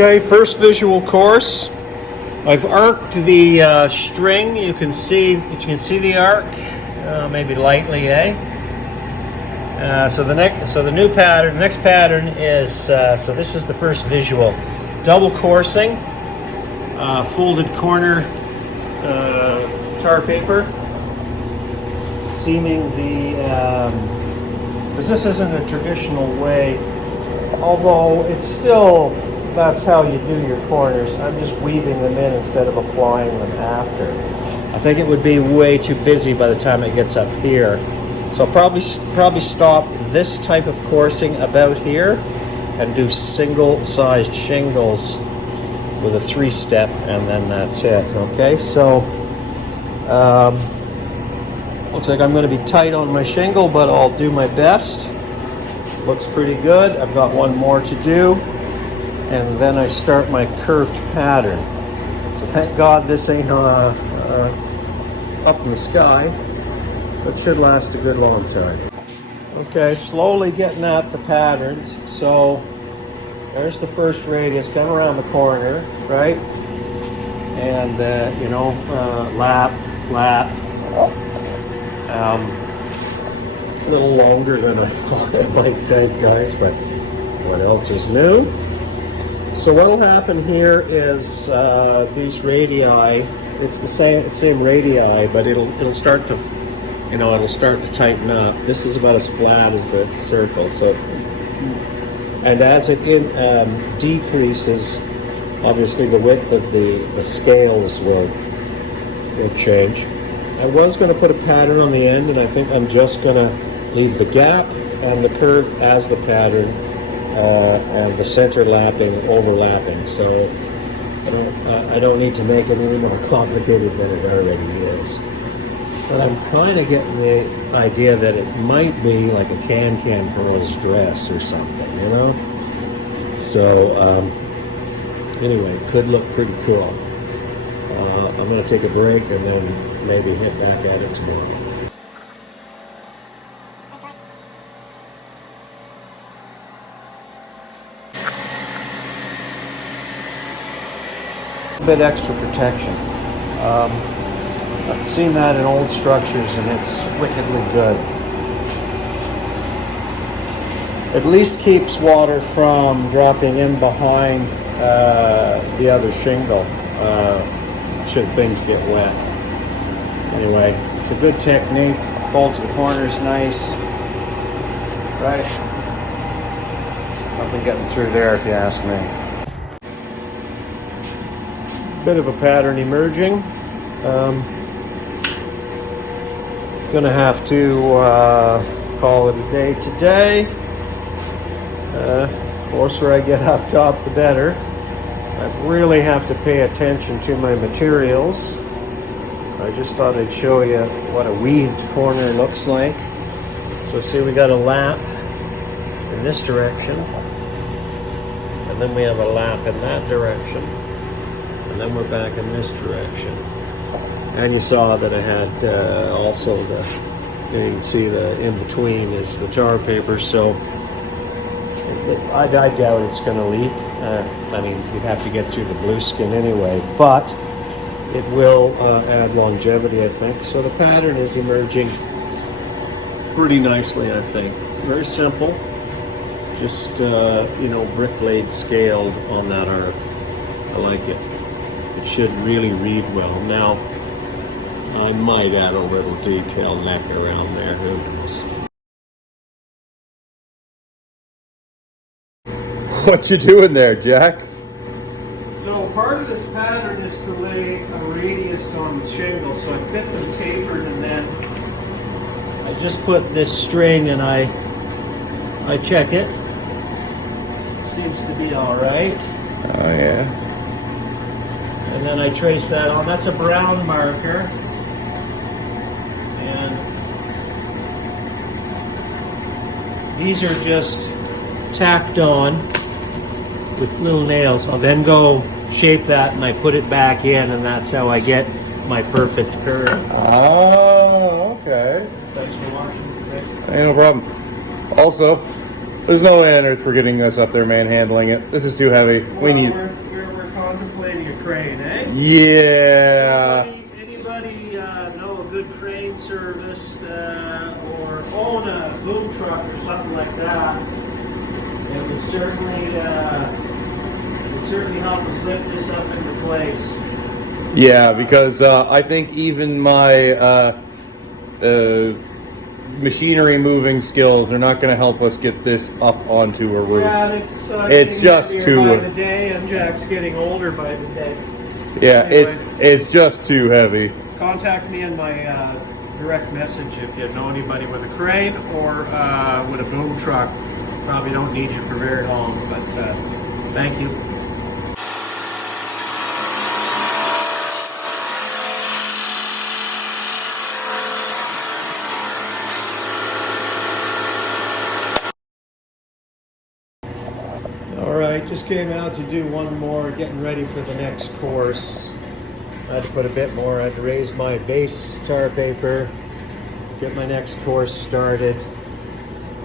Okay, first visual course. I've arced the string. You can see the arc, maybe lightly, eh? So the next pattern is so this is the first visual, double coursing, folded corner tar paper, seaming the because this isn't a traditional way, although it's still. That's how you do your corners. I'm just weaving them in instead of applying them after. I think it would be way too busy by the time it gets up here. So I'll probably stop this type of coursing about here and do single-sized shingles with a 3-step, and then that's it. Okay, so looks like I'm going to be tight on my shingle, but I'll do my best. Looks pretty good. I've got one more to do. And then I start my curved pattern. So thank God this ain't up in the sky, but should last a good long time. Okay, slowly getting at the patterns. So there's the first radius, come around the corner, right? And lap. A little longer than I thought it might take, guys, but what else is new? So what'll happen here is these radii, it's the same radii, but it'll start to, it'll start to tighten up. This is about as flat as the circle. So, and as it decreases, obviously the width of the scales will change. I was going to put a pattern on the end, and I think I'm just going to leave the gap and the curve as the pattern. And the center overlapping, so I don't need to make it any more complicated than it already is. But I'm kind of getting the idea that it might be like a can-can girl's dress or something, So anyway, it could look pretty cool. I'm going to take a break and then maybe hit back at it tomorrow. Bit extra protection. I've seen that in old structures and it's wickedly good. At least keeps water from dropping in behind the other shingle should things get wet. Anyway, it's a good technique. Folds the corners nice. Right? Nothing getting through there if you ask me. Bit of a pattern emerging. Gonna have to call it a day today. The closer I get up top, the better. I really have to pay attention to my materials. I just thought I'd show you what a weaved corner looks like. So see, we got a lap in this direction, and then we have a lap in that direction. And then we're back in this direction. And you saw that I had also you can see the in-between is the tar paper, so I doubt it's going to leak. I mean, you'd have to get through the blue skin anyway, but it will add longevity, I think. So the pattern is emerging pretty nicely, I think. Very simple, just, brick laid scaled on that arc. I like it. It should really read well. Now, I might add a little detail neck around there, who knows. What you doing there, Jack? So part of this pattern is to lay a radius on the shingle, so I fit them tapered, and then I just put this string and I check it. It seems to be all right. Oh yeah. And then I trace that on. That's a brown marker. And these are just tacked on with little nails. I'll then go shape that and I put it back in, and that's how I get my perfect curve. Oh, okay. Thanks for watching. Hey, no problem. Also, there's no way on earth we're getting this up there manhandling it. This is too heavy. We need crane, eh? Yeah. Anybody know a good crane service or own a boom truck or something like that? It would certainly help us lift this up into place. Yeah, because I think even my machinery moving skills are not going to help us get this up onto a roof. Yeah, It's getting just heavier too. by the day, and Jack's getting older by the day. Yeah, Anyway. it's just too heavy. Contact me in my direct message if you know anybody with a crane or with a boom truck. Probably don't need you for very long, but thank you. All right, just came out to do one more, getting ready for the next course. I had to put a bit more. I had to raise my base tar paper, get my next course started.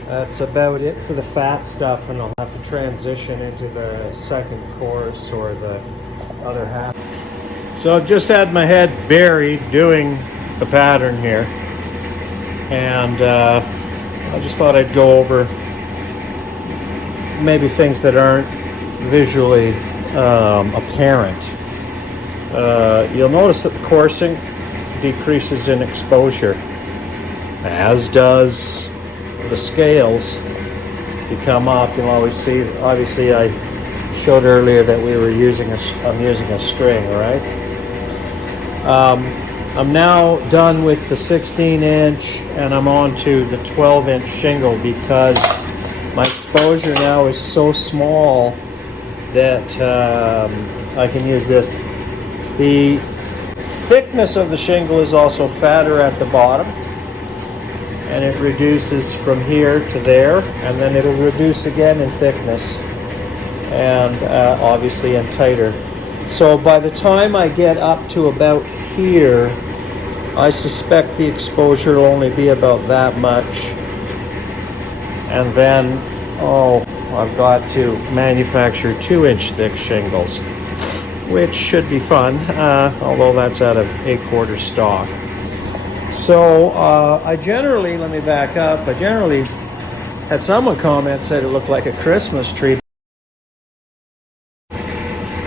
That's about it for the fat stuff, and I'll have to transition into the second course or the other half. So I've just had my head buried doing the pattern here, and I just thought I'd go over maybe things that aren't visually apparent. You'll notice that the coursing decreases in exposure, as does the scales. You come up, you'll always see, obviously I showed earlier that I'm using a string, right? I'm now done with the 16-inch and I'm on to the 12-inch shingle because my exposure now is so small that I can use this. The thickness of the shingle is also fatter at the bottom, and it reduces from here to there, and then it'll reduce again in thickness and obviously and tighter. So by the time I get up to about here, I suspect the exposure will only be about that much. And then, I've got to manufacture 2-inch thick shingles, which should be fun, although that's out of 8/4 stock. So let me back up, I generally had someone comment, said it looked like a Christmas tree.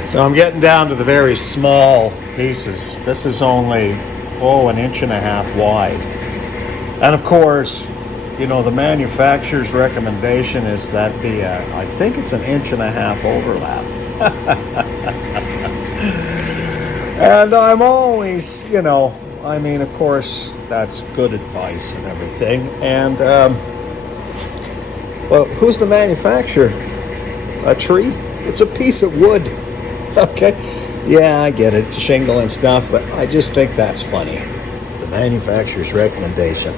So I'm getting down to the very small pieces. This is only, 1.5 inches wide. And of course, you know, the manufacturer's recommendation is that I think it's 1.5 inches overlap. And I'm always, of course, that's good advice and everything. And, well, who's the manufacturer? A tree? It's a piece of wood. Okay. Yeah, I get it. It's a shingle and stuff, but I just think that's funny. The manufacturer's recommendation.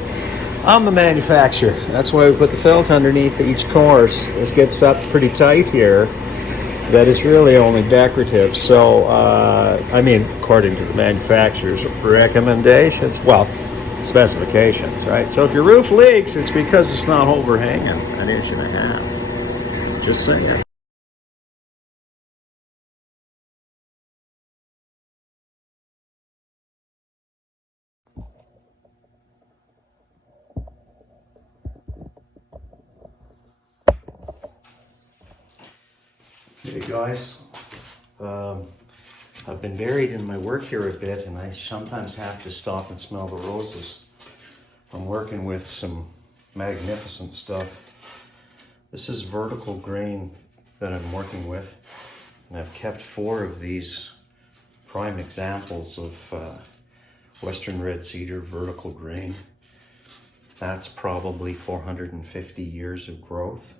I'm the manufacturer. That's why we put the felt underneath each course. This gets up pretty tight here. That is really only decorative. So, according to the manufacturer's recommendations, specifications, right? So if your roof leaks, it's because it's not overhanging 1.5 inches. Just saying. Hey guys, I've been buried in my work here a bit, and I sometimes have to stop and smell the roses. I'm working with some magnificent stuff. This is vertical grain that I'm working with, and I've kept 4 of these prime examples of Western red cedar vertical grain. That's probably 450 years of growth.